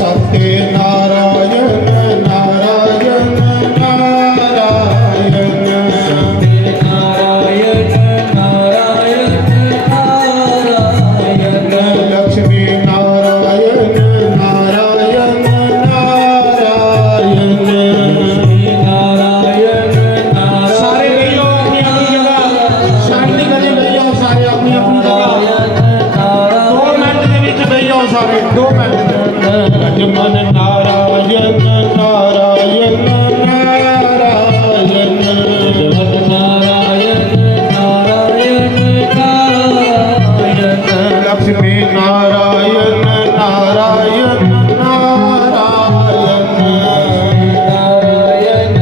सत्यनारायण नारायण नारायण सत्यनारायण नारायण नारायण लक्ष्मी नारायण नारायण नारायण लक्ष्मी नारायण नारायण सारे गइयो अपनी अपनी जगह शांति करी गइयो सारे अपनी अपनी जगह 2 मिनट ਦੇ ਵਿੱਚ ਗइयो सारे 2 मिनट लक्ष्मण नारायण नारायण नारायण नारायण नारायण नारायण लक्ष्मी नारायण नारायण नारायण नारायण नारायण नारायण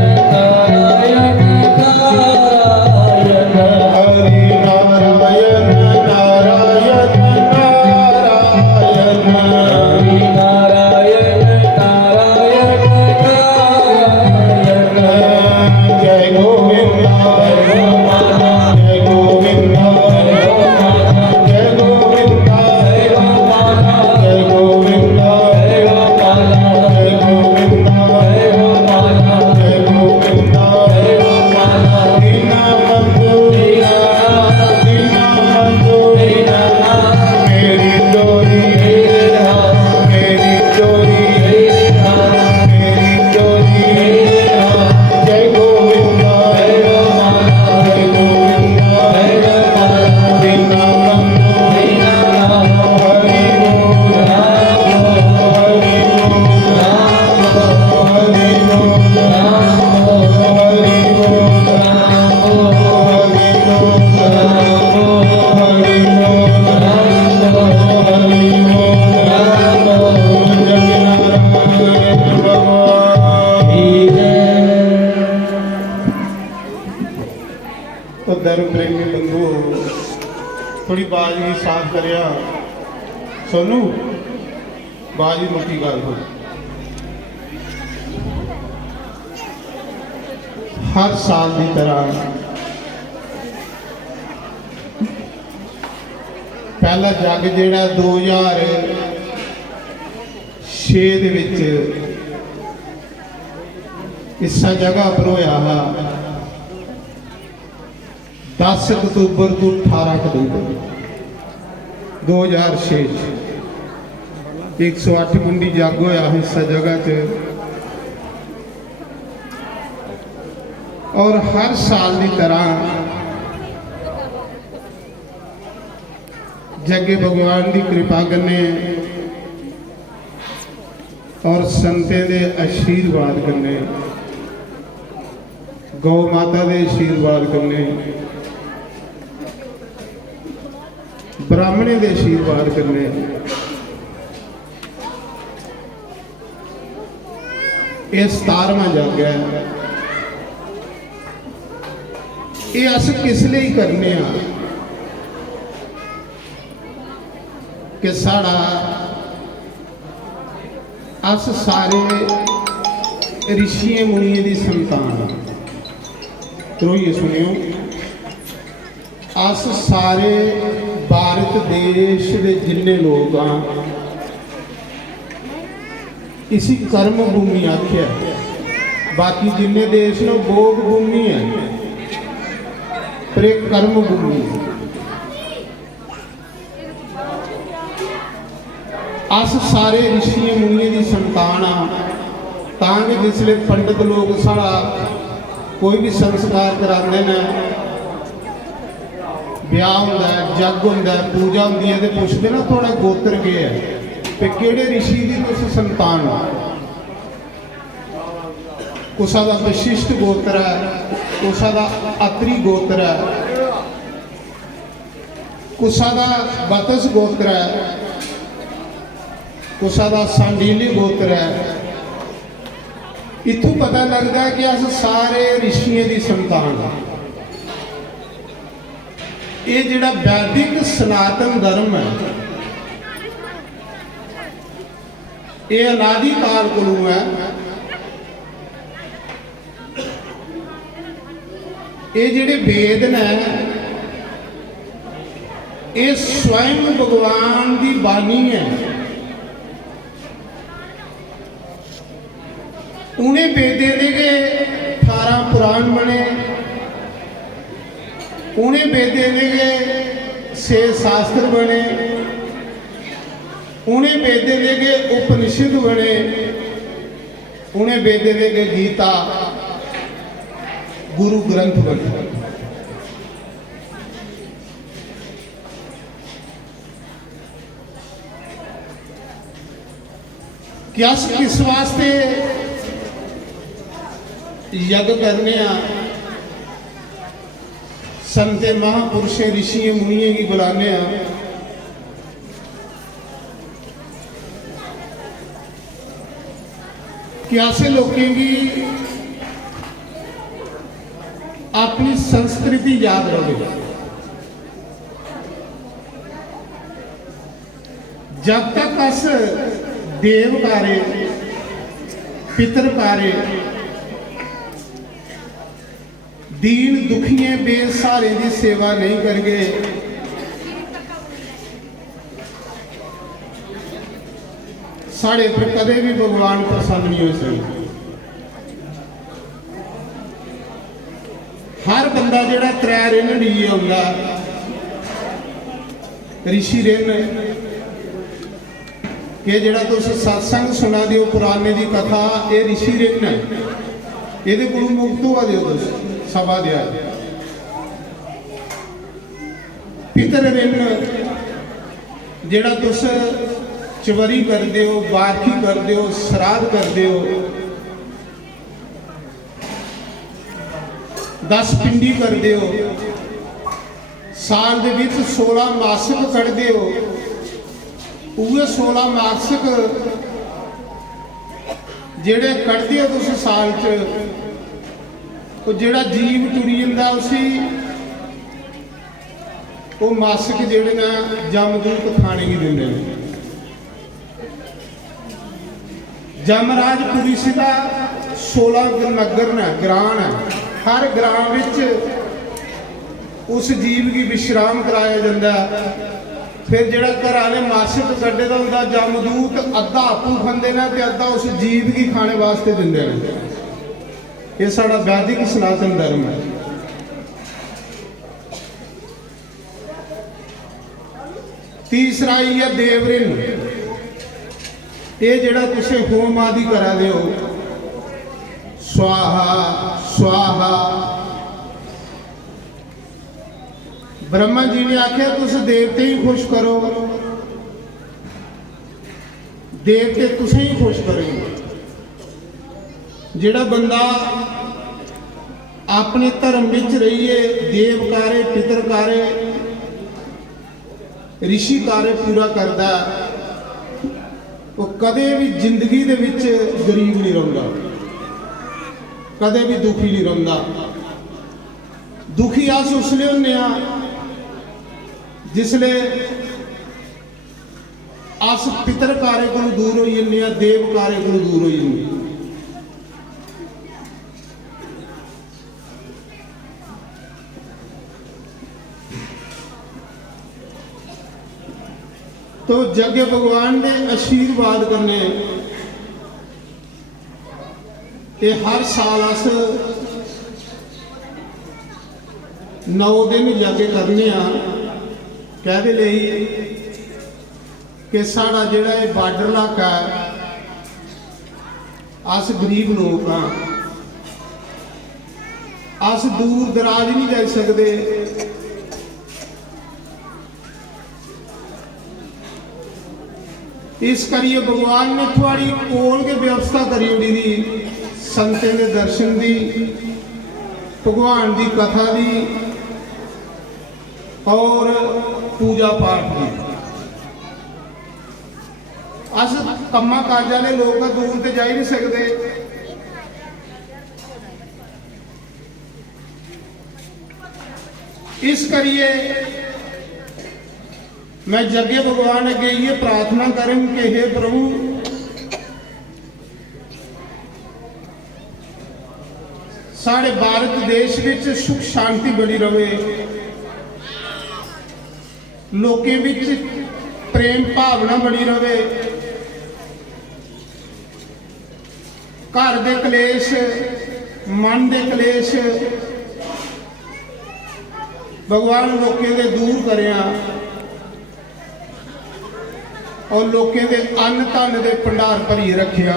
हरि नारायण नारायण नारायण हरि नारायण नारायण नारायण जय गोविंद जय गोविंद जय गोविंद जय गोविंद जय गोविंद जय गोविंद दीना बंधु दीना बंधु मेरी चोरी मेरी चोरी मेरी चोरी जय गोविंद जय गोविंद दीना बंधु हरि बोल हरि बोल हरि तो धर्म प्रेमी बंधु थोड़ी बाज भी साफ करिया सोनू बाज भी मोटी गल हो हर साल की तरह पहला जग जेड़ा 2006 ਦੇ ਵਿੱਚ इसा जगह पर होया हा 10 अक्तूबर तो 18 अक्तूबर 2006 108 गुंडी जग होया इस जगह च और हर साल की तरह जगे भगवान की कृपा करने और संतें दे आशीर्वाद करने गौ माता के आशीर्वाद करने ब्राह्मणे के आशीर्वाद करने ये 17वां जग है ये अस किस लिए करने कि साड़ा अस सारे ऋषियों मुनियों की संतान तो ये सुनियो अस सारे भारत देश के जिन्ने लोग हाँ इसी कर्म भूमि आख्या बाकी जिन्ने देश ने भोग भूमि है पर एक कर्म भूमि अस सारे ऋषियों मुनियों की संतान हाँ ताकि जिसले पंडित लोग साड़ा कोई भी संस्कार कराते हैं ब्याह होंदा है जग होंदा है पूजा होंदी है तो पुछते ना थोड़ा गोत्र के है कि किहड़े ऋषि की तुस संतान हो कुसा दा वशिष्ठ गोत्र है कुसा दा अत्रि गोत्र है कुसा दा बतस गोत्र है कुसा दा सांडीली गोत्र है इत्थों पता लगता है कि अस सारे ऋषियों की संतान हैं ये जिहड़ा वैदिक सनातन धर्म है ये अनादि काल कोलों है ये जिहड़े वेद ने ये स्वयं भगवान की बानी है उन्हें बेदे देगे 18 पुराण बने, उन्हें बेदे देगे 6 शास्त्र बने, उन्हें बेदे देगे उपनिषद बने, उन्हें बेदे देगे गीता गुरु ग्रंथ बने। क्या किस वास्ते यज्ञ करने संते महापुरुषे ऋषियों मुनियों की बुलाने कैसे लोगों की अपनी संस्कृति याद रहे। जब तक अस देव कार्य पितर कार्य दीन दुखिए बेसहारे की सेवा नहीं करगे, साढ़े पर कदे भी भगवान प्रसन्न नहीं हो सकते। हर बंदा जिहड़ा त्रै रिन लिए आउंदा, ऋषि रिन कि जिहड़ा तुस सत्संग सुना दिओ पुराने की कथा, ये ऋषि रिन है, ये कोलों मुक्त होआ दिओ तुस सभा दिया। पितर रिन जिहड़ा तुस चवरी करते हो, बारखी करते हो, श्राद्ध करते हो, 10 पिंडी करते हो, साल दे विच 16 मासिक कढ़ते हो, उहे 16 मासिक जेड़े कढ़ते हो तुस साल च, तो जेड़ा जीव टुरी जांदा उसी वो मासिक जेड़े ना जमदूत खाने की दिंदे ने। जमराज पुरी दा 16 नगर ने ग्राम है, हर ग्राम विच उस जीव की विश्राम कराया जाता। फिर जिहड़ा घर वाले मासिक कड्ढे दा हुंदा जमदूत अद्धा आपू खांदे ने ते अद्धा उस जीव की खाने वास्ते दिंदे ने। ये साडा वैदिक सनातन धर्म है। तीसरा ही है देवरिन, ये जिहड़ा तुसीं होम आदि करा दे हो, स्वाहा स्वाहा। ब्रह्मा जी ने आख्या तुस देवते ही खुश करो, देवते तुसें ही खुश करेंगे। जिहड़ा बंदा अपने धर्म विच रहिए, देव कार्य पितर कार्य ऋषि कार्य पूरा करता, वो कदे भी जिंदगी दे विच गरीब नहीं रहिंदा, कदे भी दुखी नहीं रहिंदा। दुखी अस उसले हुंदे आ जिसले अस पितर कार्य को दूर हो जाने, देव कार्य को दूर हो जाने। तो जग भगवान ने आशीर्वाद करने, ये हर साल अस 9 दिन यज्ञ करने कहदे लई कि साड़ा जिहड़ा ये बार्डर इलाका है, अस गरीब लोग हाँ, अस दूर दराज नहीं जा सकते। इस करिए भगवान ने थोड़ी कोल के व्यवस्था करी हुई थी, संतें के दर्शन की, भगवान की कथा की और पूजा पाठ की। अस कम्मा काजा ने लोग दूर ते जा ही नहीं सकते। इस करिए मैं जगे भगवान अगे ये प्रार्थना करूं कि हे प्रभु साढ़े भारत देश विच सुख शांति बनी रहे, लोकें विच प्रेम भावना बनी रहे, घर के कलेश, मन के कलेश भगवान लोगों के दूर करिया और लोगों के अन्न धन के भंडार भरी रखिया।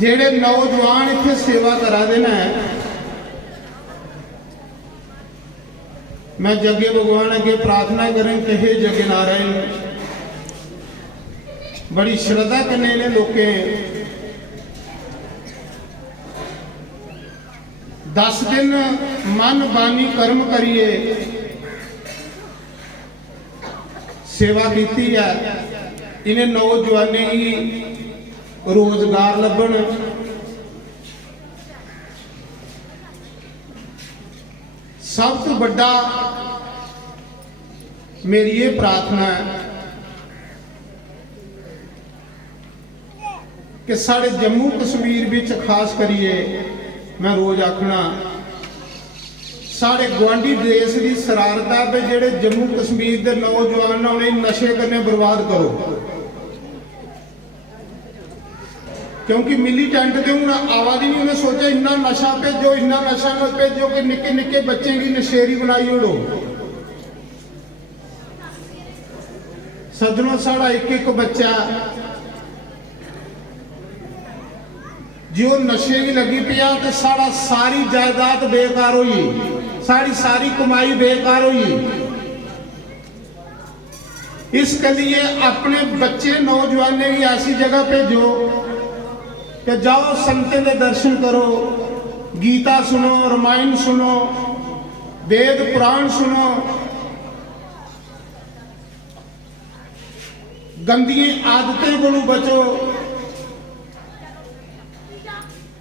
जेड़े नौजवान इत्थे सेवा करा देना है, मैं जगे भगवान अगे प्रार्थना करें कि हे जगे नारायण, बड़ी श्रद्धा करने ने लोकें 10 दिन मन बानी कर्म करिए सेवा की है। इन्हें नौजवाने ही रोजगार लभन, सब तो बड़ा मेरी ये प्रार्थना है कि साढ़े जम्मू कश्मीर विच खास करिए मैं रोज आखना साढ़े गुआढ़ी देश की शरारत है भी जेड़े जम्मू कश्मीर के नौजवान उन्हें नशे करने बर्बाद करो, क्योंकि मिलीटेंट के हूँ आवादी नहीं उन्हें सोचा इन्ना नशा भेजो, इन्ना नशा मत भेजो कि निक्के निक्के बच्चे की नशेरी बनाई उड़ो। सज्जनों साड़ा एक बच्चा जो नशे की लगी पिया तो साड़ा सारी जायदाद बेकार हुई, सारी कमाई बेकार हुई। इसके लिए अपने बच्चे नौजवानों की ऐसी जगह भेजो कि जाओ संतों के दर्शन करो, गीता सुनो, रामायण सुनो, वेद पुराण सुनो, गंदी आदतें को बचो।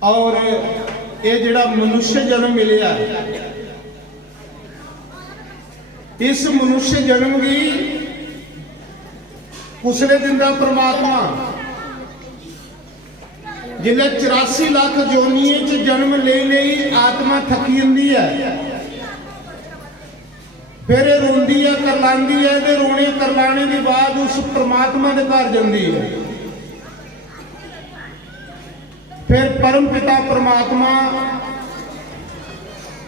और ये जिहड़ा मनुष्य जन्म मिलिया, इस मनुष्य जन्म की पिछले दिन का परमात्मा जिले 84 लाख जोनिए च जन्म ले आत्मा थकी जाती है, फिर ये रोंदी है, करलांदी है, ते रोने करलाने के बाद उस परमात्मा के घर जाती है। फिर परम पिता परमात्मा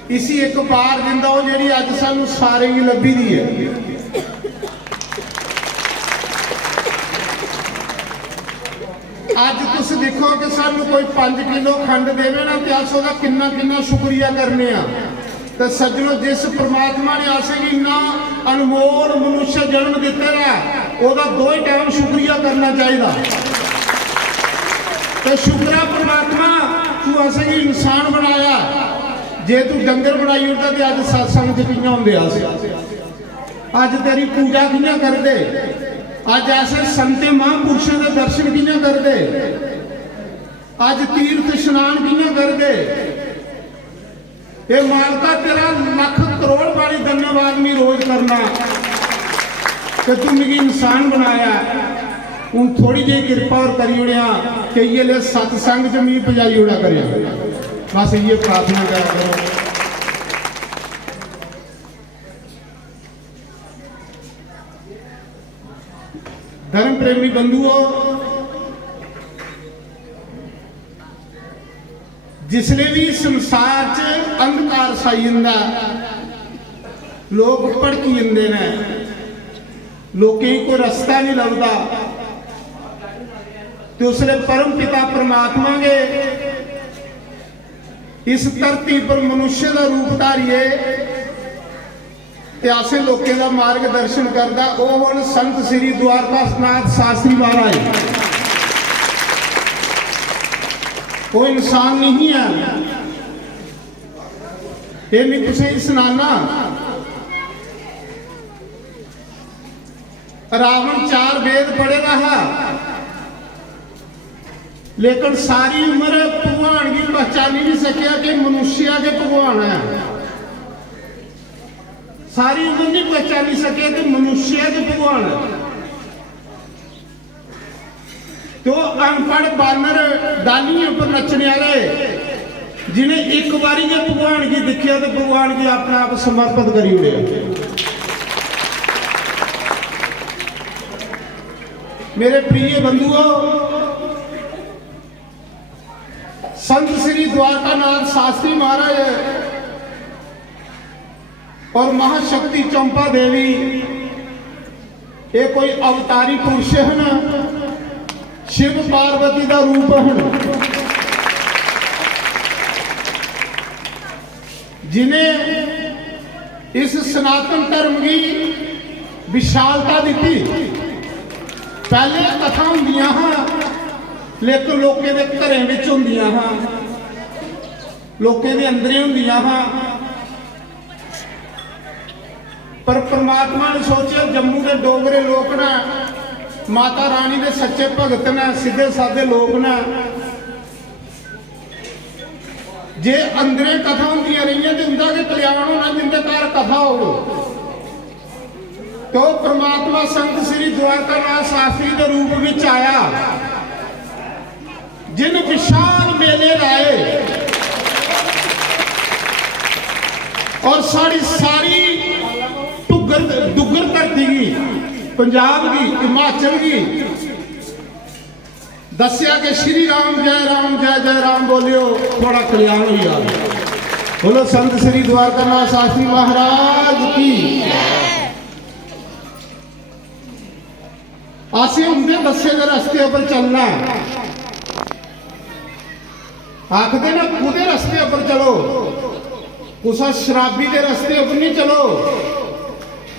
इसी एक बार दिंदा वो जिहड़ी अज सानू सारे की लभी दी है। अज तुम देखो कि सानू कोई 5 किलो खंड देवे ना तो अस ओहदा किन्ना किन्ना शुक्रिया करने आ। तो सज्जनों जिस परमात्मा ने असें इन्ना अनमोल मनुष्य जन्म दिता है ओहदा 2 टाइम शुक्रिया करना चाहिए। तो शुक्र है परमात्मा तू असें इंसान बनाया, जे तू डंगर बनाई होता तो अज सत्संग च कियां होंदे अज तेरी पूजा कियां करदे, अज ऐसे संते महापुरुषों के दर्शन कियां करदे, अज तीर्थ स्नान कियां करदे। ये मालका तेरा लख करोड़ वाली धन्यवाद मैं रोज करना कि तू मुझे इंसान बनाया। हूँ थोड़ी जी कृपा और करी उड़िया कि ये ले सत्संग च मी पजाई उड़ा कर, बस ये प्रार्थना करा करो। धर्म प्रेमी बंधुओं, जिसले भी संसार च अंधकार छाई जांदा, लोग भड़की जांदे ने, लोकें को रास्ता नहीं लभदा, तो उसने परम पिता परमात्मा के इस धरती पर मनुष्य का रूप धारिए ऐसे लोगों का मार्गदर्शन करता वो हुण संत श्री द्वारकानाथ शास्त्री महाराज। वो इंसान नहीं है, ये नहीं तुसें सुनाना। रावण 4 वेद पढ़े रहा लेकिन सारी उम्र भगवान की पहचान नहीं सकिया कि मनुष्य के भगवान है। सारी उम्र नहीं पहचानी सके कि मनुष्य के भगवान है। तो अनपढ़ बानर डालियों पर नचने वाले जिन्हें एक बारी ये भगवान की दिखिया तो भगवान की अपने आप समर्पित करी उड़े। मेरे प्रिय बंधुओं, संत श्री द्वारकानाथ शास्त्री महाराज और महाशक्ति चंपा देवी ये कोई अवतारी पुरुष हैं, शिव पार्वती का रूप है, जिन्हें इस सनातन धर्म की विशालता दी। पहले कथा होंदियां हाँ, लेकिन लोगों के घरें विच होंदियां हाँ, लोगों के अंदर होंदियां हाँ। पर परमात्मा ने सोचा जम्मू के डोगरे लोग ना माता रानी के सच्चे भगत ने, सीधे साधे लोग ने, जे अंदरे कथा होंदियां रही तो उनका के कल्याण होना, जिंदे घर कथा हो। तो परमात्मा संत श्री द्वारकानाथ शास्त्री के रूप में आया, जिन विशाल मेले लाए और सारी डुगर धरती की, पंजाब की, हिमाचल की दसिया के श्री राम जय जय राम बोलियो, थोड़ा कल्याण हो जाए। बोलो संत श्री द्वारकानाथ शास्त्री महाराज की। आसे उनके दसे के रास्ते पर चलना, आखते ना कुदे रास्ते पर चलो, कुसा शराबी के रास्ते पर नहीं चलो,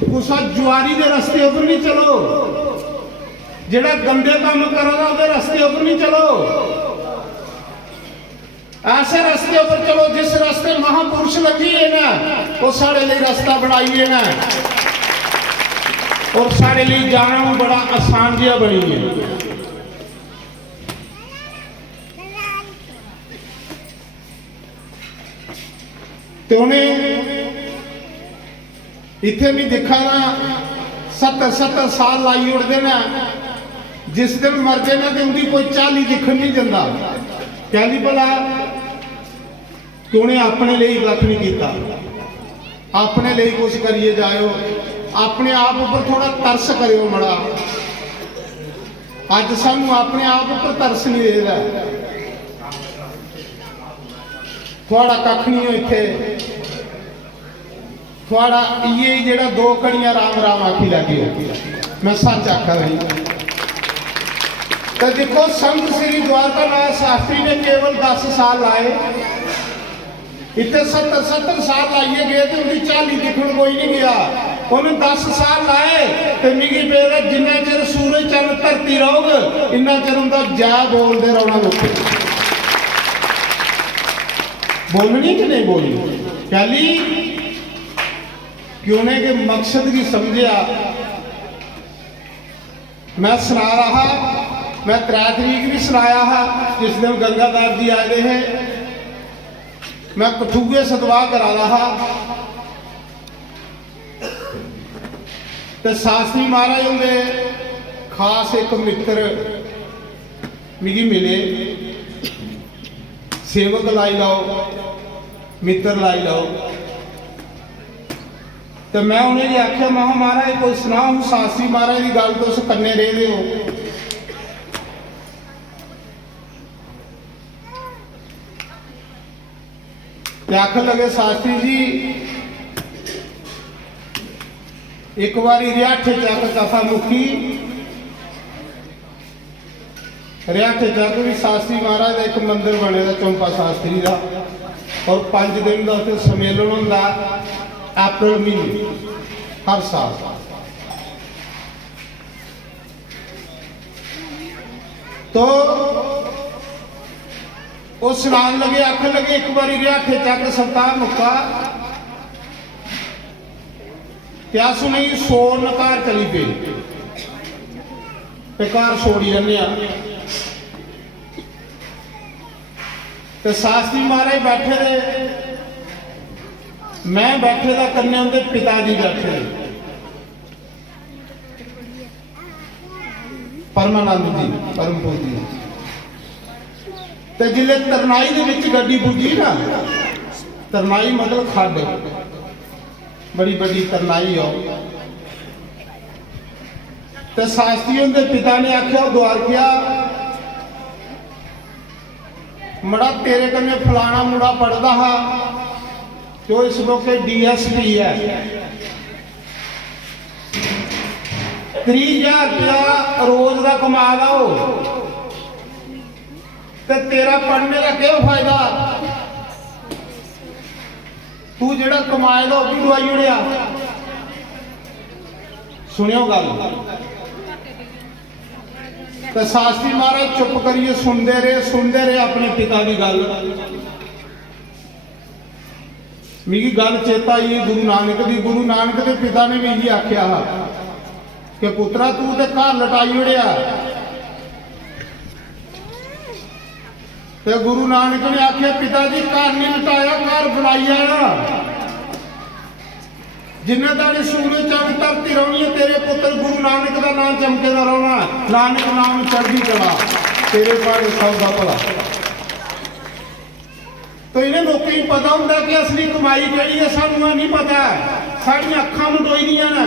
कुसा जुआरी के रास्ते पर नहीं चलो, जेड़ा गंदे काम करेगा उस रास्ते पर नहीं चलो, ऐसे रास्ते पर चलो जिस रास्ते महापुरुष लगी है ना, वो सारे लिए रास्ता बनाई है ना, और सारे लिए जाना बड़ा आसान जिहा बनी है। तो उन्हें इतने भी देखा ना 70 साल लाई उड़ते ना, जिस दिन मरते ना तो उनकी कोई चाली दिखन नहीं जाता। कहली भला कि उन्हें अपने लिए कख नहीं किया, अपने लिए कुछ करिए जाओ, अपने आप ऊपर थोड़ा तरस करो मड़ा। अज सानू अपने आप ऊपर तरस नहीं दे रहा, थोड़ा कख नहीं हो इत्थे, थोड़ा ये जेड़ा 2 कड़ियां राम राम आखी लगी हो, मैं सच आखा रही। तो देखो संत श्री द्वारकानाथ शास्त्री ने केवल 10 साल लाए, इतने 70 साल लाइए गए तो उनकी चाली दिखण कोई नहीं गया। उन्हें 10 साल लाए तो मिगी पेरा जिन्ना चर सूरज चंद धरती रहोगे इन्ना चर उनका जय बोलते रहना। लोग बोलनी कि नहीं बोलनी, कहली क्यों ने के मकसद की समझिया। मैं सुना रहा, मैं 3 तरीक भी सुनाया है जिस दिन गंगाधर जी आए हैं, मैं कठुए सतवाह करा रहा। तो शास्त्री महाराज होंगे खास एक मित्र मिगी मिले, सेवक लाई लाओ, मित्र लाई लाओ। तो मैं उन्हें आख्या महा महाराज कोई सुनाओ शास्त्री महाराज की गल तो कन्ने रहे हो। आखन लगे शास्त्री जी एक बारी रियाठे चक कथा मुखी, रियाठे चक भी शास्त्री महाराज का एक मंदिर बने चौंपा शास्त्री का, और 5 दिन का उत्थे सम्मेलन होंदा अप्रैल महीने हर साल। तो वो सुनान लगे, आखन लगे एक बारी रियाठे चक सप्ताह मुक्का क्या सुनी, सोन घर चली पी, घर छोड़ी जाने। तो शास्त्री महाराज बैठे थे, मैं बैठे था कन्या उनके पिताजी बैठे परमानंद जी परम पूजी। तो जिले तरनाई दे विच गड्डी पुजी ना, तरनाई मतलब खड्ड, बड़ी बड़ी तरनाई हो। ਤੇ ਸਾਸਤਰੀ ਦੇ ਪਿਤਾ ਨੇ ਆਖਿਆ ਦੁਆਰਕਿਆ ਮੜਾ ਤੇਰੇ ਕੰਨੇ ਫਲਾਣਾ ਮੁੰਡਾ ਪੜਦਾ ਹਾ ਜੋ ਇਸ ਮੌਕੇ ਡੀਐਸਪੀ ਹੈ 30,000 ਰੁਪਇਆ ਰੋਜ਼ ਦਾ ਕਮਾਦਾ ਉਹ ਤੇ ਤੇਰਾ ਪੜਨੇ ਦਾ ਕੀ ਫਾਇਦਾ ਤੂੰ ਜਿਹੜਾ ਕਮਾਏਗਾ ਉਹ ਵੀ ਦਵਾਈ ਉੜਿਆ ਸੁਣਿਓ ਗੱਲ ਤੇ ਸਾਸਤਰੀ ਮਹਾਰਾਜ ਚੁੱਪ ਕਰੀਏ ਸੁਣਦੇ ਰਹੇ ਆਪਣੇ ਪਿਤਾ ਦੀ ਗੱਲ ਮੇਰੀ ਗੱਲ ਚੇਤਾ ਆਈ ਗੁਰੂ ਨਾਨਕ ਦੇ ਪਿਤਾ ਨੇ ਵੀ ਇਹੀ ਆਖਿਆ ਕਿ ਪੁੱਤਰਾ ਤੂੰ ਤੇ ਘਰ ਲਟਾਈ ਉੜਿਆ ਤੇ ਗੁਰੂ ਨਾਨਕ ਨੇ ਆਖਿਆ ਪਿਤਾ ਜੀ ਘਰ ਨਹੀਂ ਲਟਾਇਆ ਘਰ ਬਣਾਇਆ ਨਾ ਜਿੰਨੇ ਤਾੜੀ ਸੂਰਜ ਚੰਦ ਧਰਤੀ ਰਹਿਣੀ ਹੈ ਤੇਰੇ ਪੁੱਤਰ ਗੁਰੂ ਨਾਨਕ ਦਾ ਨਾਮ ਚਮਕਦਾ ਰਹਿਣਾ ਨਾਨਕ ਨਾਮ ਚੜ੍ਹਦੀ ਕਲਾ ਤੇਰੇ ਬਾਰੇ ਸਭ ਦਾ ਭਲਾ तो इन्हें लोगों को पता होता कि असली कमाई केड़ी है सानू नहीं पता साड़ियां अखां मटोई दियां ने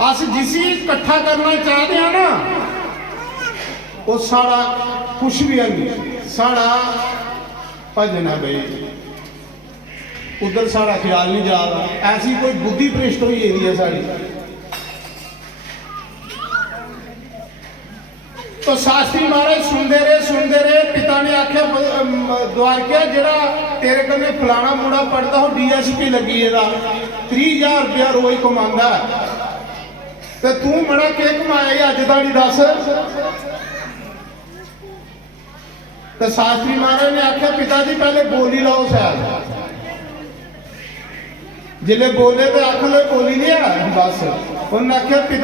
अस जिसी इकट्ठा करना चाहते हैं ना वो साड़ा कुछ भी है नहीं साड़ा भजन है भाई उधर साड़ा ख्याल नहीं जा रहा ऐसी कोई बुद्धि भ्रष्ट हुई है साड़ी तो शास्त्री महाराज सुनते रहे पिता ने आख्या द्वारकिया जरा तेरे कन्ने फलाना मुंडा पढ़ता हो डीएसपी लगी है 30,000 रुपया रोज कमांदा ते तू मड़ा के कमाया अज ताड़ी दस तो शास्त्री महाराज ने आख्या पिता जी पहले बोली लाओ शायद जिले बोले तो आख लो बोली लिया बस उन्हें आख्या पिता